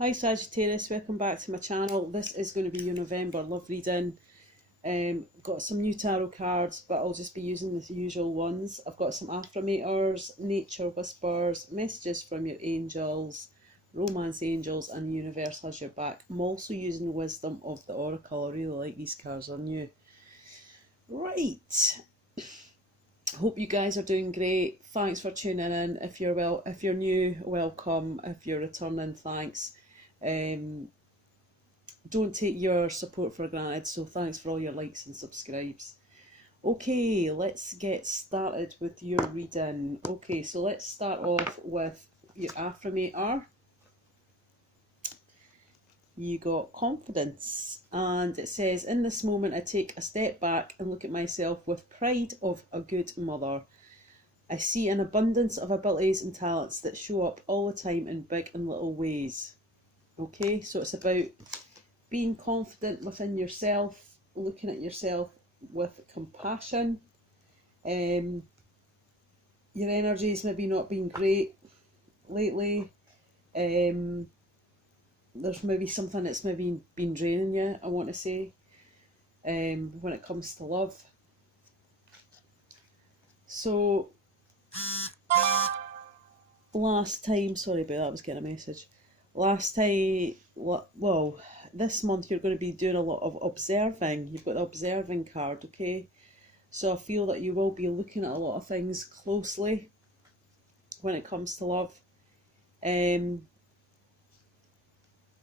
Hi Sagittarius, welcome back to my channel. This is going to be your November love reading. Got some new tarot cards, but I'll just be using the usual ones. I've got some affirmators, nature whispers, messages from your angels, romance angels, and the universe has your back. I'm also using the wisdom of the oracle. I really like these cards on you. Right. Hope you guys are doing great. Thanks for tuning in. If you're new, welcome. If you're returning, thanks. Don't take your support for granted, so thanks for all your likes and subscribes. Okay, let's get started with your reading. Okay, so let's start off with your affirmator. You got confidence, and it says, in this moment I take a step back and look at myself with pride of a good mother. I see an abundance of abilities and talents that show up all the time in big and little ways. Okay, so it's about being confident within yourself, looking at yourself with compassion. Your energy's maybe not been great lately. There's maybe something that's maybe been draining you, I want to say, when it comes to love. So, last time, sorry about that, I was getting a message. Last time, well, this month you're going to be doing a lot of observing. You've got the observing card, okay? So I feel that you will be looking at a lot of things closely when it comes to love. There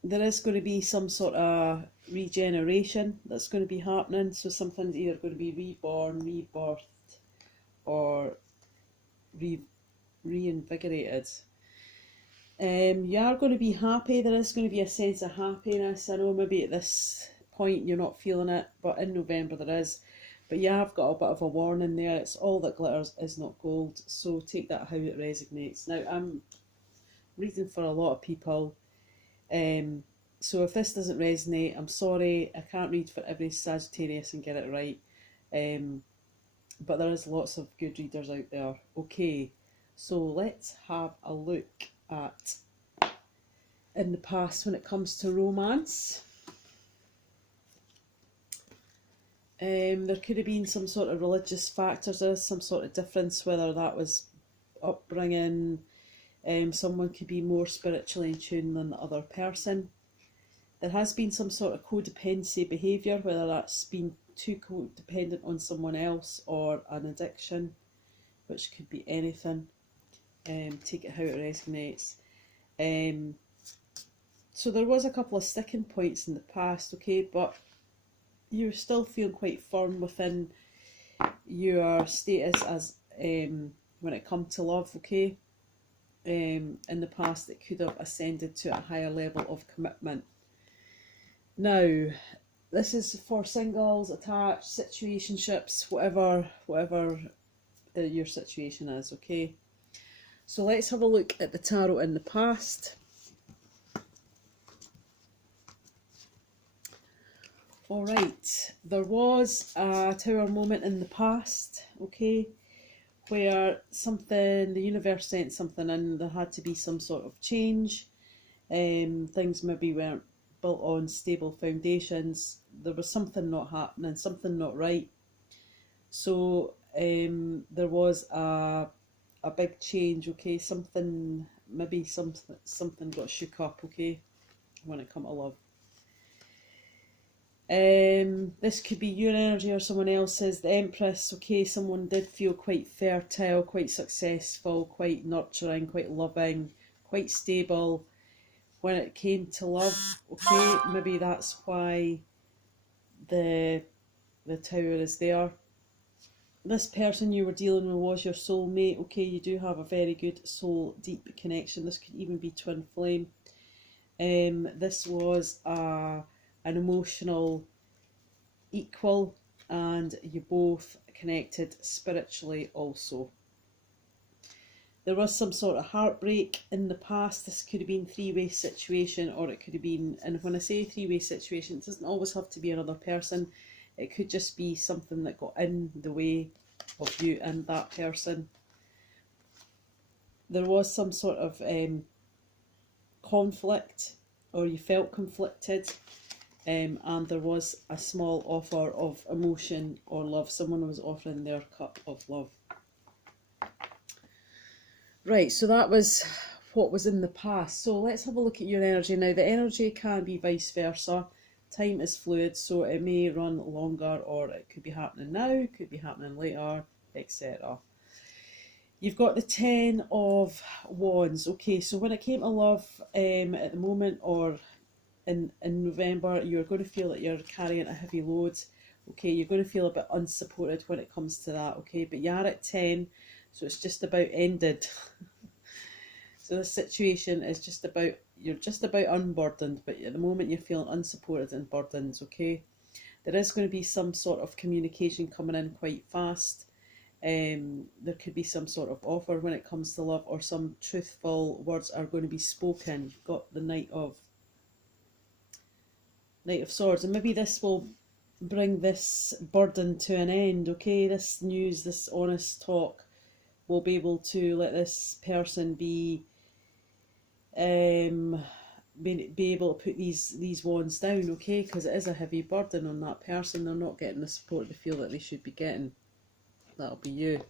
is going to be some sort of regeneration that's going to be happening. So something's either going to be reborn, rebirthed, or reinvigorated. You are going to be happy. There is going to be a sense of happiness. I know maybe at this point you're not feeling it, but in November there is. But you have got a bit of a warning there. It's all that glitters is not gold. So take that how it resonates. Now, I'm reading for a lot of people. So if this doesn't resonate, I'm sorry. I can't read for every Sagittarius and get it right. But there is lots of good readers out there. Okay, so let's have a look at in the past when it comes to romance. There could have been some sort of religious factors. There's some sort of difference, whether that was upbringing. Someone could be more spiritually in tune than the other person. There has been some sort of codependency behaviour, whether that's been too codependent on someone else or an addiction, which could be anything. Take it how it resonates. So there was a couple of sticking points in the past, okay, but you're still feeling quite firm within your status as when it comes to love, okay. In the past it could have ascended to a higher level of commitment. Now, this is for singles, attached, situationships, whatever your situation is, okay? So let's have a look at the tarot in the past. Alright, there was a tower moment in the past, okay, where something, the universe sent something in, there had to be some sort of change. Things maybe weren't built on stable foundations. There was something not happening, something not right. So there was a big change, okay, something got shook up, okay, when it comes to love. This could be your energy or someone else's. The Empress, okay, someone did feel quite fertile, quite successful, quite nurturing, quite loving, quite stable when it came to love, okay. Maybe that's why the tower is there. This person you were dealing with was your soulmate, okay. You do have a very good soul deep connection. This could even be twin flame. This was an emotional equal, and you both connected spiritually also. There was some sort of heartbreak in the past. This could have been a three-way situation, or it could have been, and when I say three-way situation, it doesn't always have to be another person. It could just be something that got in the way of you and that person. There was some sort of conflict or you felt conflicted, and there was a small offer of emotion or love. Someone was offering their cup of love. Right, so that was what was in the past. So let's have a look at your energy now. The energy can be vice versa. Time is fluid, so it may run longer, or it could be happening now, could be happening later, etc. You've got the 10 of Wands. Okay, so when it came to love, at the moment, or in November, you're going to feel that you're carrying a heavy load. Okay, you're going to feel a bit unsupported when it comes to that. Okay, but you are at 10, so it's just about ended. So this situation is just about, you're just about unburdened, but at the moment you're feeling unsupported and burdened. Okay, there is going to be some sort of communication coming in quite fast. There could be some sort of offer when it comes to love, or some truthful words are going to be spoken. You've got the Knight of Swords, and maybe this will bring this burden to an end. Okay, this news, this honest talk will be able to let this person be able to put these wands down. Okay, because it is a heavy burden on that person. They're not getting the support they feel that they should be getting. That'll be you.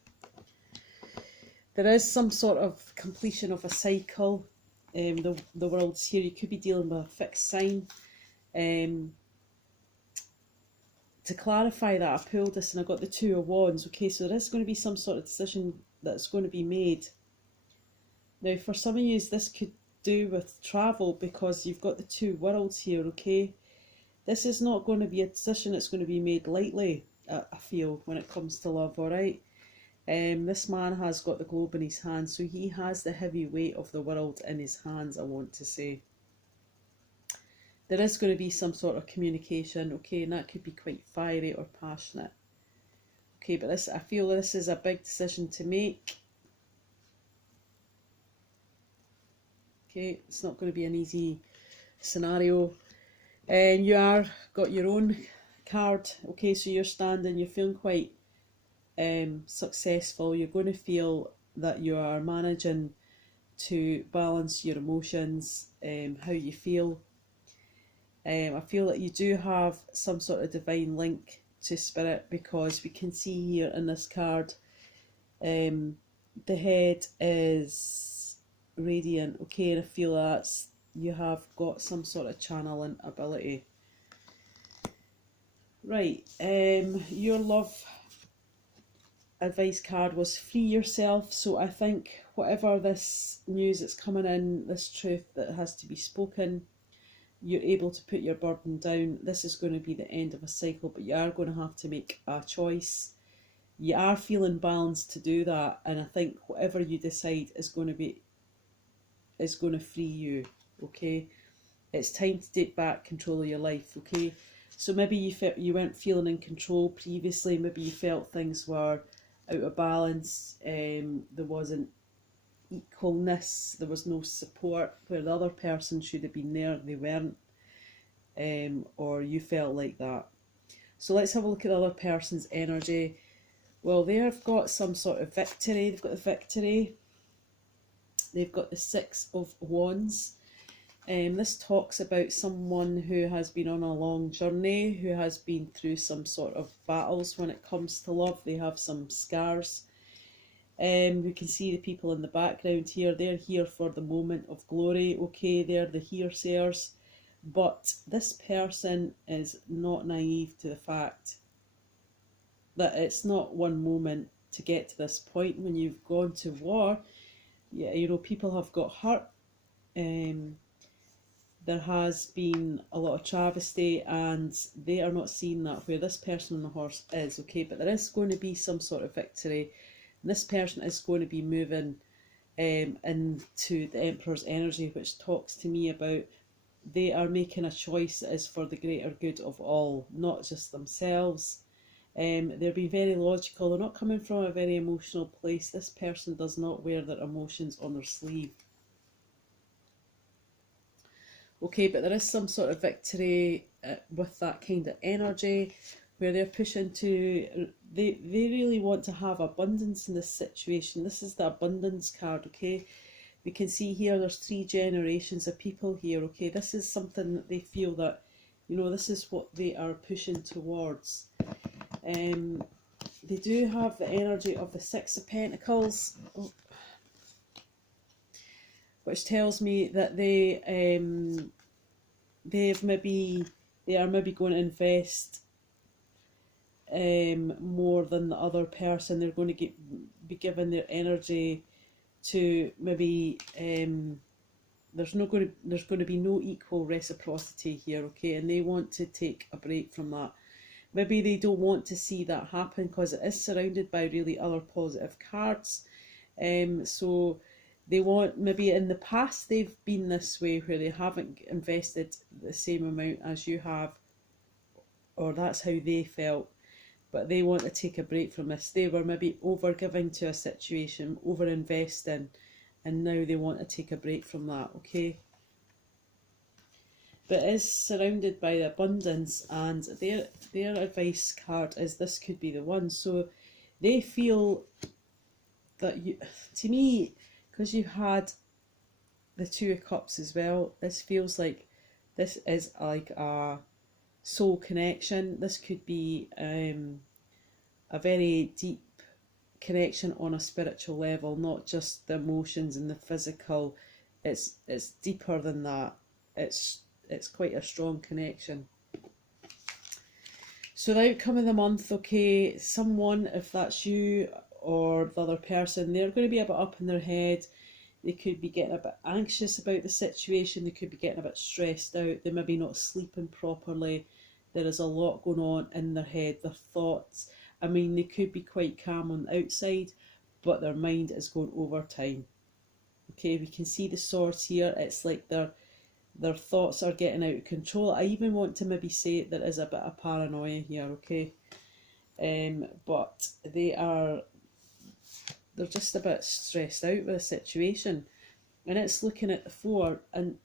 There is some sort of completion of a cycle. The world's here. You could be dealing with a fixed sign. To clarify that, I pulled this and I got the Two of Wands. Okay, so there is going to be some sort of decision that's going to be made. Now, for some of you, this could do with travel, because you've got the two worlds here. Okay, this is not going to be a decision that's going to be made lightly, I feel, when it comes to love. All right, this man has got the globe in his hand, so he has the heavy weight of the world in his hands, I want to say. There is going to be some sort of communication, okay, and that could be quite fiery or passionate. Okay, but I feel this is a big decision to make. Okay, it's not going to be an easy scenario. And you are got your own card. Okay, so you're feeling quite successful. You're going to feel that you are managing to balance your emotions, how you feel. I feel that you do have some sort of divine link to spirit, because we can see here in this card, the head is radiant. Okay, and I feel that you have got some sort of channeling ability. Right, your love advice card was free yourself. So I think whatever this news that's coming in, this truth that has to be spoken, you're able to put your burden down. This is going to be the end of a cycle, but you are going to have to make a choice. You are feeling balanced to do that, and I think whatever you decide is going to free you. Okay, it's time to take back control of your life. Okay, so maybe you weren't feeling in control previously. Maybe you felt things were out of balance. There wasn't equalness, there was no support where the other person should have been there, they weren't, or you felt like that. So let's have a look at the other person's energy. Well, they've got some sort of victory. They've got the victory. They've got the Six of Wands. This talks about someone who has been on a long journey, who has been through some sort of battles when it comes to love. They have some scars. We can see the people in the background here. They're here for the moment of glory. Okay, they're the hearsayers. But this person is not naive to the fact that it's not one moment to get to this point. When you've gone to war, yeah, you know, people have got hurt. There has been a lot of travesty, and they are not seeing that where this person on the horse is. Okay, but there is going to be some sort of victory. This person is going to be moving into the Emperor's energy, which talks to me about they are making a choice that is for the greater good of all, not just themselves. They're being very logical. They're not coming from a very emotional place. This person does not wear their emotions on their sleeve. Okay, but there is some sort of victory with that kind of energy, where they're pushing to, they really want to have abundance in this situation. This is the abundance card, okay? we can see here there's 3 generations of people here, okay? This is something that they feel that, you know, this is what they are pushing towards. They do have the energy of the 6 of Pentacles, which tells me that they are maybe going to invest more than the other person. They're going to be giving their energy to maybe there's going to be no equal reciprocity here, okay? And they want to take a break from that. Maybe they don't want to see that happen because it is surrounded by really other positive cards. So they want, maybe in the past they've been this way where they haven't invested the same amount as you have, or that's how they felt, but they want to take a break from this. They were maybe over giving to a situation, over investing, and now they want to take a break from that, okay? But it is surrounded by the abundance, and their advice card is this could be the one. So they feel that you, to me, because you had the 2 of Cups as well, this feels like this is like a soul connection. This could be a very deep connection on a spiritual level, not just the emotions and the physical. It's deeper than that. It's quite a strong connection. So the outcome of the month, okay, someone, if that's you or the other person, they're going to be a bit up in their head. They could be getting a bit anxious about the situation. They could be getting a bit stressed out. They may be not sleeping properly. There is a lot going on in their head, their thoughts. I mean, they could be quite calm on the outside, but their mind is going overtime. Okay, we can see the Swords here. It's like their thoughts are getting out of control. I even want to maybe say there is a bit of paranoia here, okay? But they're just a bit stressed out with the situation. And it's looking at the 4, and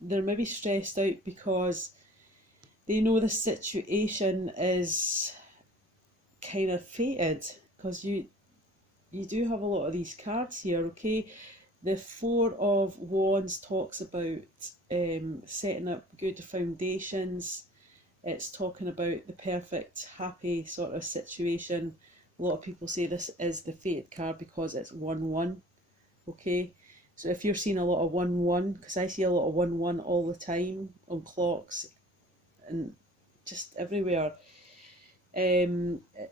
they're maybe stressed out because they know the situation is kind of fated, because you do have a lot of these cards here, okay? The 4 of Wands talks about setting up good foundations. It's talking about the perfect, happy sort of situation. A lot of people say this is the fated card because it's 1-1, okay? So if you're seeing a lot of 1-1, because I see a lot of 1-1 all the time on clocks and just everywhere,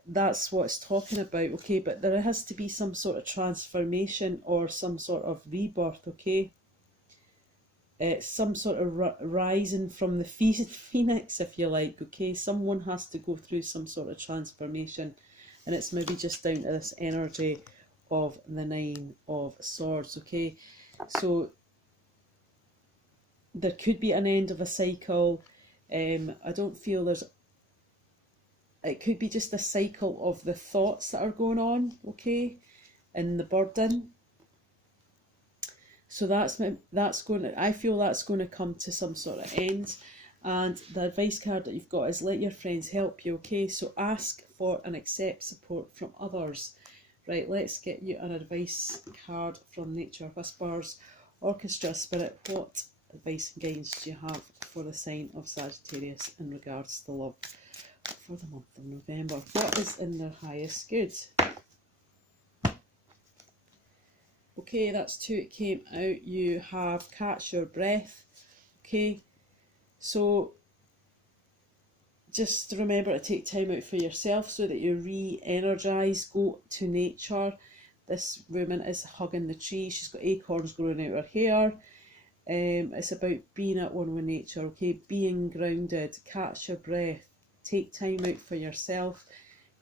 that's what it's talking about, okay? But there has to be some sort of transformation or some sort of rebirth, okay? It's some sort of rising from the phoenix, if you like, okay? Someone has to go through some sort of transformation, and it's maybe just down to this energy of the 9 of Swords, okay? So there could be an end of a cycle. I don't feel there's... It could be just a cycle of the thoughts that are going on, okay, and the burden. So that's going to, I feel that's going to come to some sort of end. And the advice card that you've got is let your friends help you, okay? So ask for and accept support from others. Right, let's get you an advice card from Nature Whispers, Orchestra Spirit. What advice and guidance do you have for the sign of Sagittarius in regards to love for the month of November? What is in their highest good? Okay, that's 2. It came out. You have catch your breath. Okay, so just remember to take time out for yourself so that you re-energise. Go to nature. This woman is hugging the tree. She's got acorns growing out her hair. It's about being at one with nature, okay? Being grounded. Catch your breath. Take time out for yourself.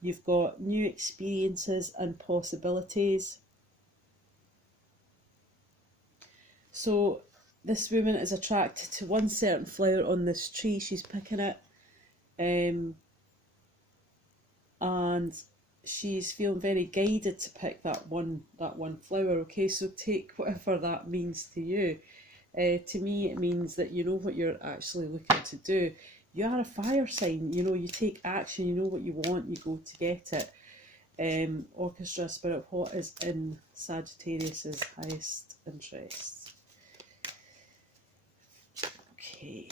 You've got new experiences and possibilities. So this woman is attracted to one certain flower on this tree. She's picking it, and she's feeling very guided to pick that one flower, okay? So take whatever that means to you. To me, it means that you know what you're actually looking to do. You are a fire sign, you know, you take action, you know what you want, you go to get it. Orchestra Spirit, what is in Sagittarius's highest interest? Okay.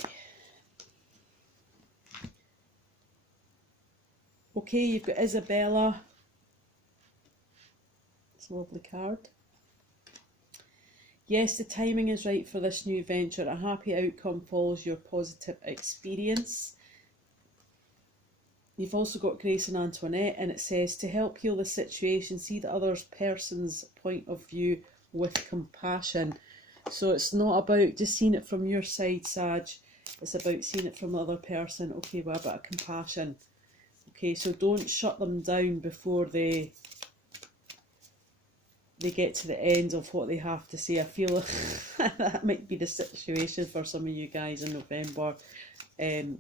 Okay, you've got Isabella. It's a lovely card. Yes, the timing is right for this new venture. A happy outcome follows your positive experience. You've also got Grace and Antoinette, and it says to help heal the situation, see the other person's point of view with compassion. So it's not about just seeing it from your side, Sag. It's about seeing it from the other person. Okay, with a bit of compassion. Okay, so don't shut them down before they get to the end of what they have to say. I feel that might be the situation for some of you guys in November.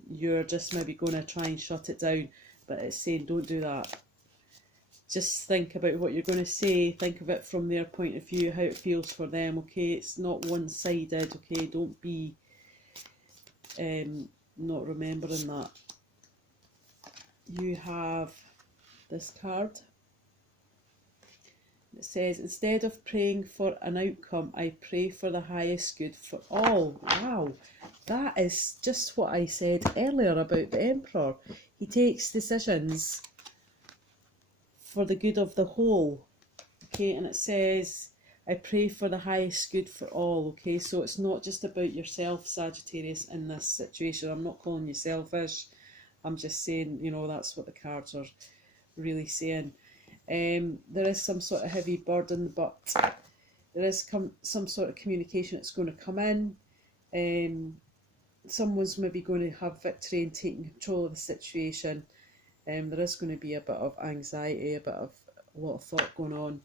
You're just maybe going to try and shut it down, but it's saying don't do that. Just think about what you're going to say. Think of it from their point of view, how it feels for them. Okay, it's not one-sided. Okay, don't be not remembering that. You have this card. It says, instead of praying for an outcome, I pray for the highest good for all. Wow, that is just what I said earlier about the Emperor. He takes decisions for the good of the whole. Okay, and it says, I pray for the highest good for all. Okay, so it's not just about yourself, Sagittarius, in this situation. I'm not calling you selfish. I'm just saying, you know, that's what the cards are really saying. There is some sort of heavy burden, but there is some sort of communication that's going to come in. Someone's maybe going to have victory and taking control of the situation. There is going to be a bit of anxiety, a lot of thought going on.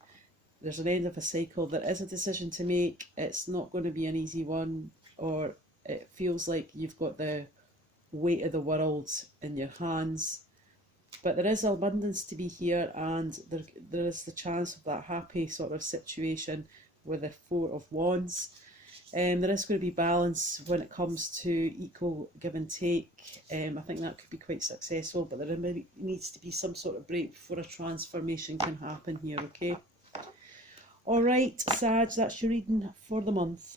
There's an end of a cycle. There is a decision to make. It's not going to be an easy one, or it feels like you've got the weight of the world in your hands. But there is abundance to be here, and there is the chance of that happy sort of situation with the Four of Wands. There is going to be balance when it comes to equal give and take. I think that could be quite successful, but there needs to be some sort of break before a transformation can happen here, okay? Alright, Sag, that's your reading for the month.